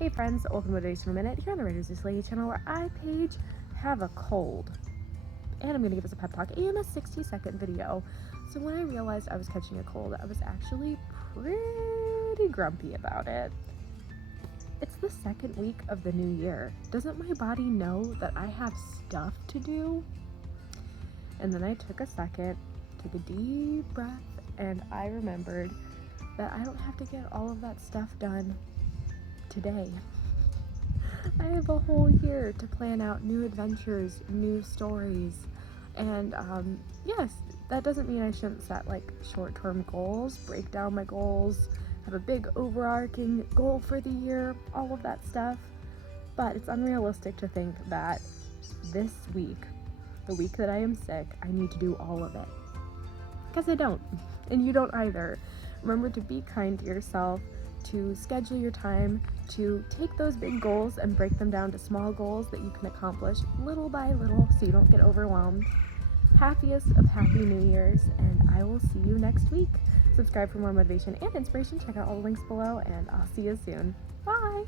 Hey friends, welcome to Motivational Minute here on the Radio Lady channel where I, Paige, have a cold. And I'm going to give us a pep talk and a 60-second video. So when I realized I was catching a cold, I was actually pretty grumpy about it. It's the second week of the new year. Doesn't my body know that I have stuff to do? And then I took a second, took a deep breath, and I remembered that I don't have to get all of that stuff done today. I have a whole year to plan out new adventures, new stories, and yes, that doesn't mean I shouldn't set like short-term goals, break down my goals, have a big overarching goal for the year, all of that stuff, but it's unrealistic to think that this week, the week that I am sick, I need to do all of it, because I don't, and you don't either. Remember to be kind to yourself, to schedule your time, to take those big goals and break them down to small goals that you can accomplish little by little so you don't get overwhelmed. Happiest of Happy New Year's, and I will see you next week. Subscribe for more motivation and inspiration. Check out all the links below, and I'll see you soon. Bye!